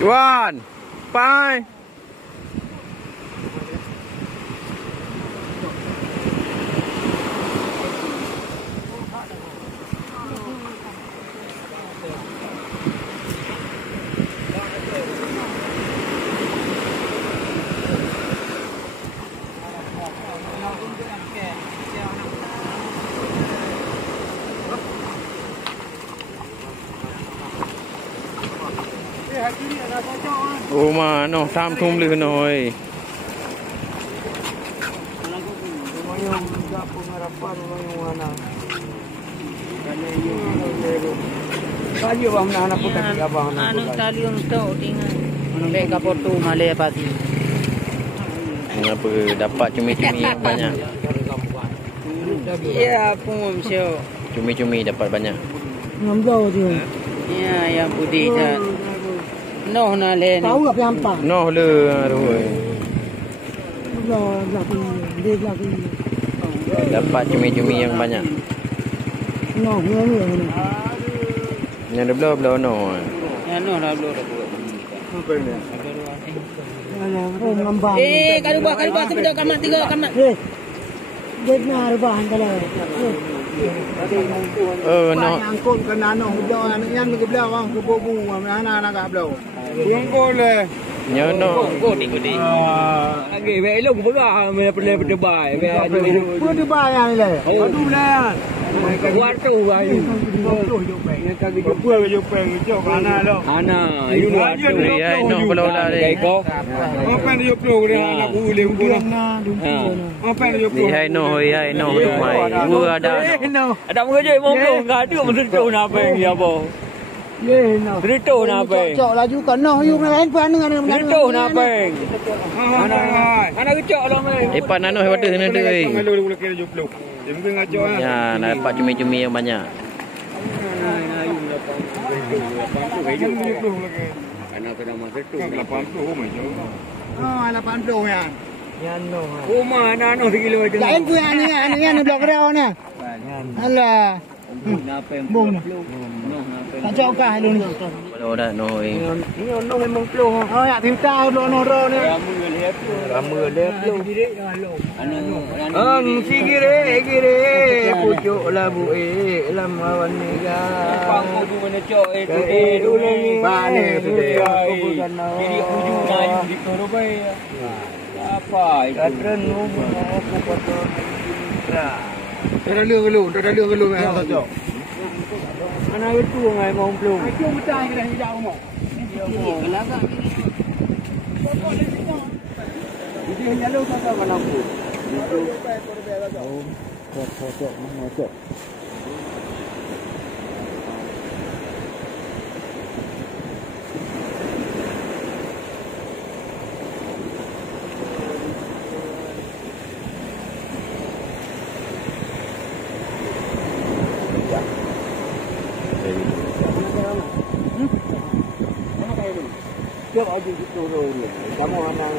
One, bye. Ồ mà nó tham thum lư nồi. Mengapa dapat cumi-cumi yang banyak? Ya, pun show. Cumi-cumi dapat banyak. Ngambau dia. Ya, yang putih dah. Noh na le. Tahu apa yang apa? Noh le rồi. Dapat cumi-cumi yang banyak. Noh ni. Yang belah-belah noh. Yang noh dah belah dah buat. Apa ni? Ngambau. Kalau buat sebentar kamat 3 kamat. Dia nak rebahan kalau. Noh. Angkut ke nano hujau anak yan ke belah bang ke bobu anak-anak kat belah. Angkut le. Nhớ nó. Lagi baik elok berah berdebai. Berdebai yang le. Aduh le. Waktu ayu. Apa ke jopeng jok anak lo. Anak, itu waktu. Ai noh belah lah Kai dia. kau. Apa ni joplo dia anak ule ule. Apa ni joplo. Ai noh tu mai. Dua ada. Ada mengajar mau belum? Enggak ada mencerita apa ya, Bo. Ye noh. Cerita apa? Cok laju kan noh you main pan dengan Cerita apa? Anak kecok lah mai. Pan noh wadah sana tu. Kalau ule kira joplo. Dia mungkin ngajak ah. Ya, dapat cumi-cumi yang banyak. Anak kena masuk tu. 80 mai jauh. Ah 80 ya. Yan noh. Rumah anak 1 kilo je. Lain tu yang ni blok dia ni. Alah. Bung. Tak cakap kah lu ni. Kalau dah noi. Ni ono memang pelong. Oh ya timta lu noro ni. Lama dia pelong. Didik dengan lu. Kiri pucuk labu lama warni ga. Pangku tu mana cok tu dulu ni. Bane sudah. Kiri ujung layu di Korobai. Apa itu? Kadran nu aku patut. Tak ada lu memang cocok. Anak itu ngai mau pelong. Itu betul ke dah hidup rumah. Kelagak ni. Dia nyalo kata mana pun. Cocok mana cocok. Siapa aja gitu dulu. Kamu anak